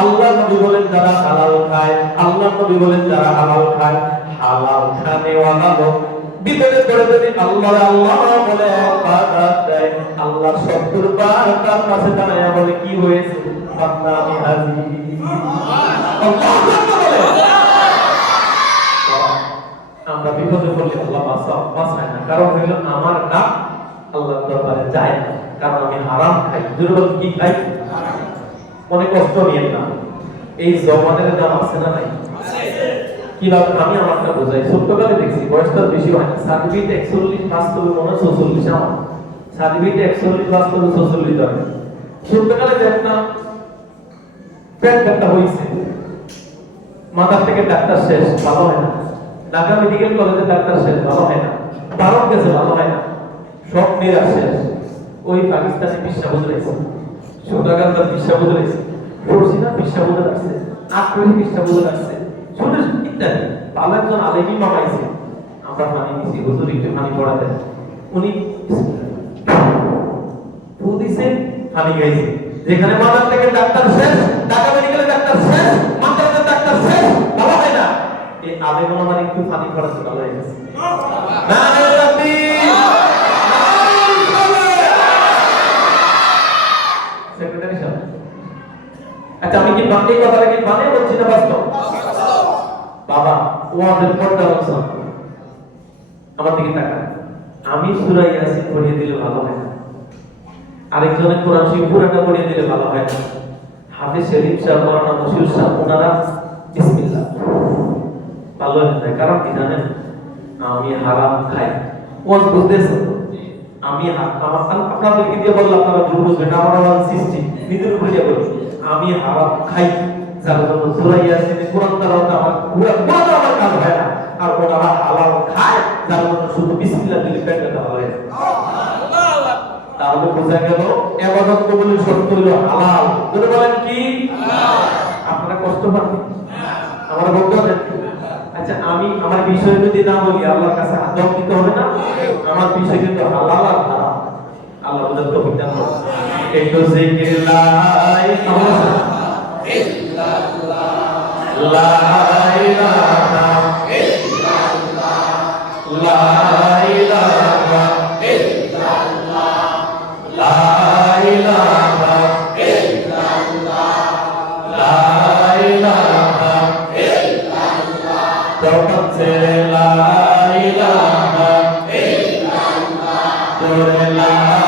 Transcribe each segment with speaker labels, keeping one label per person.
Speaker 1: আল্লাহ নবী বলেন, যারা হালাল খায়, আল্লাহ নবী বলেন, যারা হালাল খায়, হালাল খানে ওয়ালা লোক। বিপদে পড়ে যদি আল্লাহ আল্লাহ বলে বাদাত দেয়। আল্লাহ সত্তর বার তার কাছে দাঁড়ায় বলে, কি হয়েছে? বান্দা আমি হাজির। আমরা বিপদে পড়লে আল্লাহ বাঁচাও, বাঁচায় না। কারণ হইল আমার নাম আল্লাহ দরবারে যায় না। কারণ আমি হারাম খাই। দুর্বল কি খাই? মনে কষ্ট নিয়ে না। এই জমানের দাম আছে না নাই? কীভাবে? আমি আমারটা বোঝাই। ছোট্টকালে দেখছি, বয়সটা বেশি হয় না। সার্টিফিকেট একচল্লিশ বাস্তবে মনে হয় চৌচল্লিশ আমার। সার্টিফিকেট একচল্লিশ বাস্তবে চৌচল্লিশ হবে ছোট্টকালে দেখতাম পেট ব্যথা হয়েছে মাথার থেকে ডাক্তার শেষ, ভালো হয় না। ঢাকা মেডিকেল কলেজে ডাক্তার শেষ, ভালো হয় না। ভারত গেছে, ভালো হয় না। সব মেয়েরা শেষ। ওই পাকিস্তানি বিশ্বা বুঝলাইছে সুদাগান্দার ইত্যাদি। একজন আলেমি মামাইছে আমরা পানি নিছি হুজুর একটু পানি পড়াতে। উনি ফু দিছে, পানি গাইছে যেখানে মাদার থেকে ডাক্তার শেষ, ঢাকা মেডিকেলে আচ্ছা আমি কি বলছি না বাস্তব? বাবা, ওয়াজের পর্দা বলছো আমার দিকে আমি ইয়াসিন পড়িয়ে দিলে ভালো হয় না। আরেকজনের কোরআন শরীফ পুরাটা পড়িয়ে দিলে ভালো হয় না। শরীফ ওনারা বিসমিল্লাহ। ভালো হয় না, কারণ কি জানেন? আমি হারাম খাই। ওয়াজ আমি আমার আপনাদেরকে দিয়ে বললাম আপনারা ভুল বুঝবেন আমার আমার সৃষ্টি। নিজের উপরে আমি হারাম খাই। যার জন্য কোরআন তেলাওয়াত আমার পুরা আমার কাজ হয় না। আর হালাল খায়, যার জন্য শুধু বিসমিল্লাহ দিলে তাহলে বোঝা গেল, এবাদত কবুলের শর্ত হলো হালাল। বলেন কি? আপনারা কষ্ট আমার আচ্ছা আমি আমার বিষয় যদি না বলি, আল্লাহর কাছে জবাব দিতে হবে না? আমার বিষয় কিন্তু হালাল আর হারাম। আল্লাহ বোঝার তো একটু জিকির লা ইলাহা লা ইলাহা লা ইলাহা লা ইলাহা তওবা ছেড়ে লা ইলাহা তোরে লা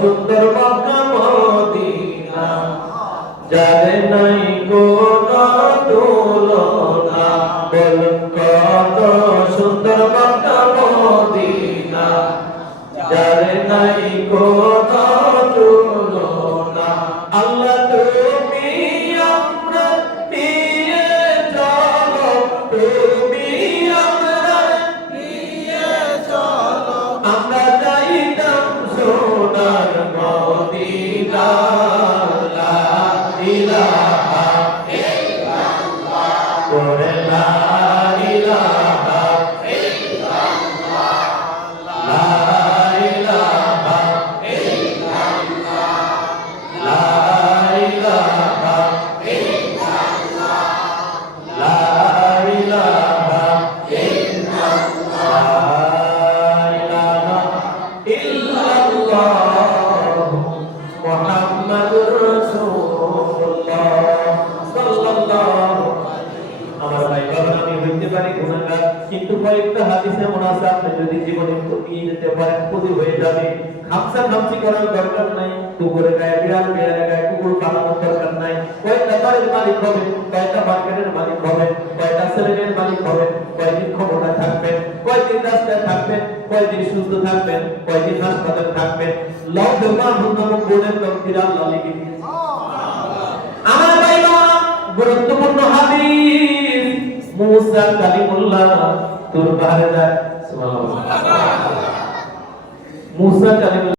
Speaker 1: সুন্দর মক্কা মদিনা যারে নাই কোন তুলনা। বল কত সুন্দর মক্কা আল্লাহ মদিনা কিন্তু কয়েকটা হাদিস আছে আপনি যদি জীবনে নিয়ে যেতে পারেন ক্ষতি হয়ে যাবে। খামসা খামসি করার দরকার নাই। কুকুরের গায়ে বিড়াল বিড়ালের গায়ে কুকুর পালানোর দরকার নাই। কয়টা বাড়ির মালিক হবে কয়টা মার্কেটের মালিক হবে কয়টা ছেলেমেয়ের মালিক হবে কয়দিন ক্ষমতা থাকবেন? কয়দিন রাস্তায় থাকবেন? কয়দিন সুস্থ থাকবেন? কয়দিন হাসপাতালে থাকবেন? লব মাহমুদ নামক বোর্ডের লোকটিরা আল্লাহ লিখে দিয়েছে। আমার ভাইরা গুরুত্বপূর্ণ হাদিস। মুসা কালিমুল্লাহ তোর পাহাড়ে যায় মুসা কালিমুল্লাহ